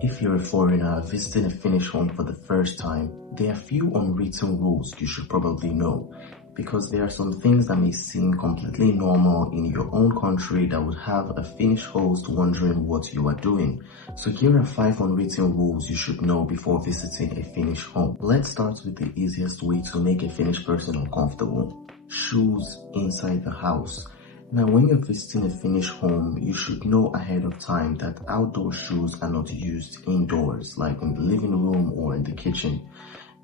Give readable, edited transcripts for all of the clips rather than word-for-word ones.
If you're a foreigner visiting a Finnish home for the first time, there are few unwritten rules you should probably know, because there are some things that may seem completely normal in your own country that would have a Finnish host wondering what you are doing. So here are 5 unwritten rules you should know before visiting a Finnish home. Let's start with the easiest way to make a Finnish person uncomfortable. Shoes inside the house. Now, when you're visiting a Finnish home, you should know ahead of time that outdoor shoes are not used indoors, like in the living room or in the kitchen.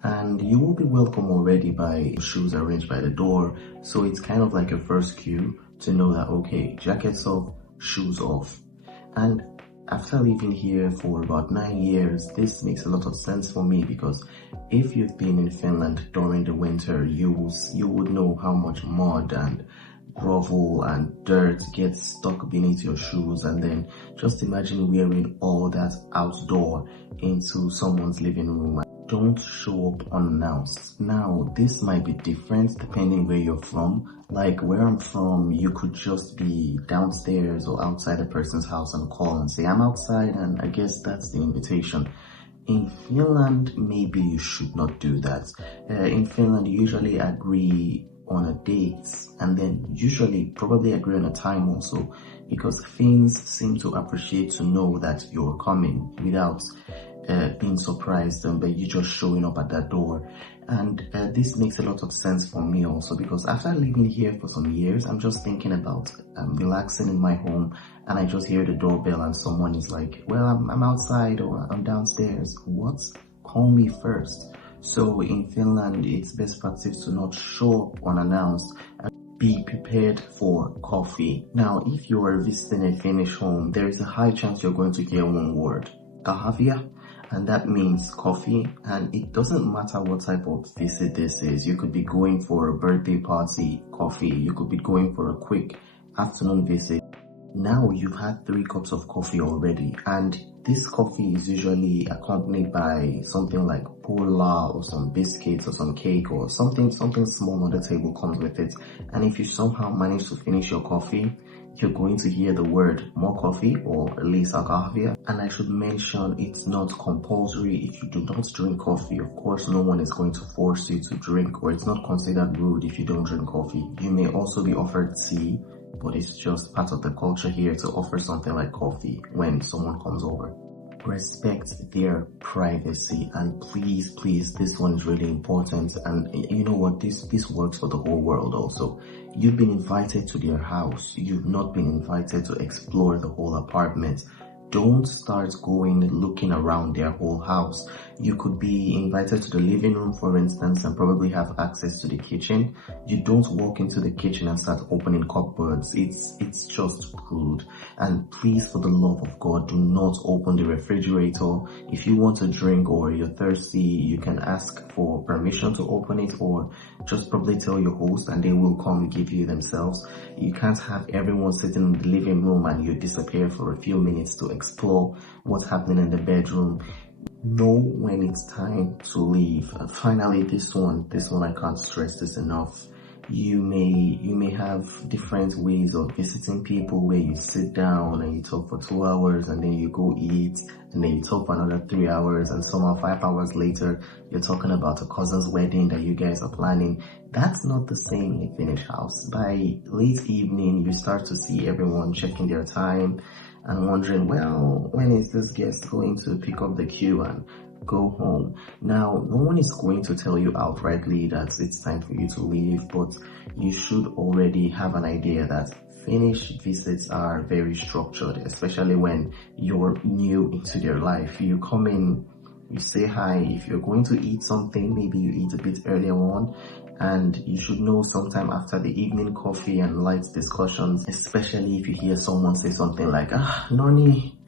And you will be welcome already by shoes arranged by the door, so it's kind of like a first cue to know that, okay, jackets off, shoes off. And after living here for about 9 years, this makes a lot of sense for me, because if you've been in Finland during the winter, you would know how much mud and gravel and dirt gets stuck beneath your shoes, and then just imagine wearing all that outdoor into someone's living room. Don't show up unannounced. Now, this might be different depending where you're from. Like where I'm from, you could just be downstairs or outside a person's house and call and say, I'm outside, and I guess that's the invitation. In Finland, maybe you should not do that. In Finland, you usually agree on a date, and then usually probably agree on a time also, because Finns seem to appreciate to know that you're coming without being surprised by you just showing up at that door. And this makes a lot of sense for me also, because after living here for some years, I'm just thinking about relaxing in my home, and I just hear the doorbell and someone is like, well, I'm outside or I'm downstairs. What? Call me first. So in Finland, it's best practice to not show up unannounced and be prepared for coffee. Now, if you are visiting a Finnish home, there is a high chance you're going to hear one word, kahvia, and that means coffee. And it doesn't matter what type of visit this is. You could be going for a birthday party, coffee. You could be going for a quick afternoon visit. Now you've had 3 cups of coffee already, and this coffee is usually accompanied by something like pulla or some biscuits or some cake or something small on the table comes with it. And if you somehow manage to finish your coffee, you're going to hear the word more coffee or lisa kahvia. And I should mention, it's not compulsory if you do not drink coffee. Of course, no one is going to force you to drink, or it's not considered rude if you don't drink coffee. You may also be offered tea, but it's just part of the culture here to offer something like coffee when someone comes over. Respect their privacy, and please, this one is really important. And you know what, this works for the whole world also. You've been invited to their house. You've not been invited to explore the whole apartment. Don't start going looking around their whole house. You could be invited to the living room, for instance, and probably have access to the kitchen. You don't walk into the kitchen and start opening cupboards. It's just rude. And please, for the love of God, do not open the refrigerator. If you want a drink or you're thirsty, you can ask for permission to open it, or just probably tell your host and they will come give you themselves. You can't have everyone sitting in the living room and you disappear for a few minutes to explore what's happening in the bedroom. Know when it's time to leave. And finally, this one I can't stress this enough. You may have different ways of visiting people, where you sit down and you talk for 2 hours, and then you go eat, and then you talk for another 3 hours, and somehow 5 hours later you're talking about a cousin's wedding that you guys are planning. That's not the same in a Finnish house. By late evening, you start to see everyone checking their time and wondering, well, when is this guest going to pick up the cue and go home? Now, no one is going to tell you outrightly that it's time for you to leave, but you should already have an idea that Finnish visits are very structured, especially when you're new into their life. You come in, you say hi. If you're going to eat something, maybe you eat a bit earlier on, and you should know sometime after the evening coffee and light discussions, especially if you hear someone say something like, noni.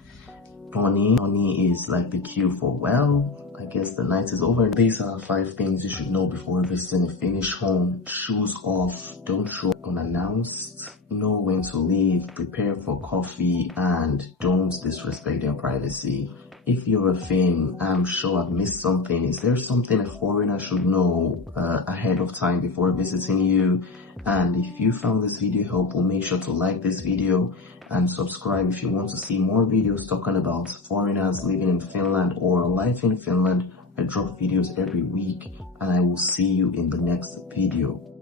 Noni is like the cue for, well, I guess the night is over. These are 5 things you should know before visiting a Finnish home. Shoes off, don't show up unannounced, know when to leave, prepare for coffee, and don't disrespect their privacy. If you're a Finn, I'm sure I've missed something. Is there something a foreigner should know ahead of time before visiting you? And if you found this video helpful, make sure to like this video and subscribe if you want to see more videos talking about foreigners living in Finland or life in Finland. I drop videos every week, and I will see you in the next video.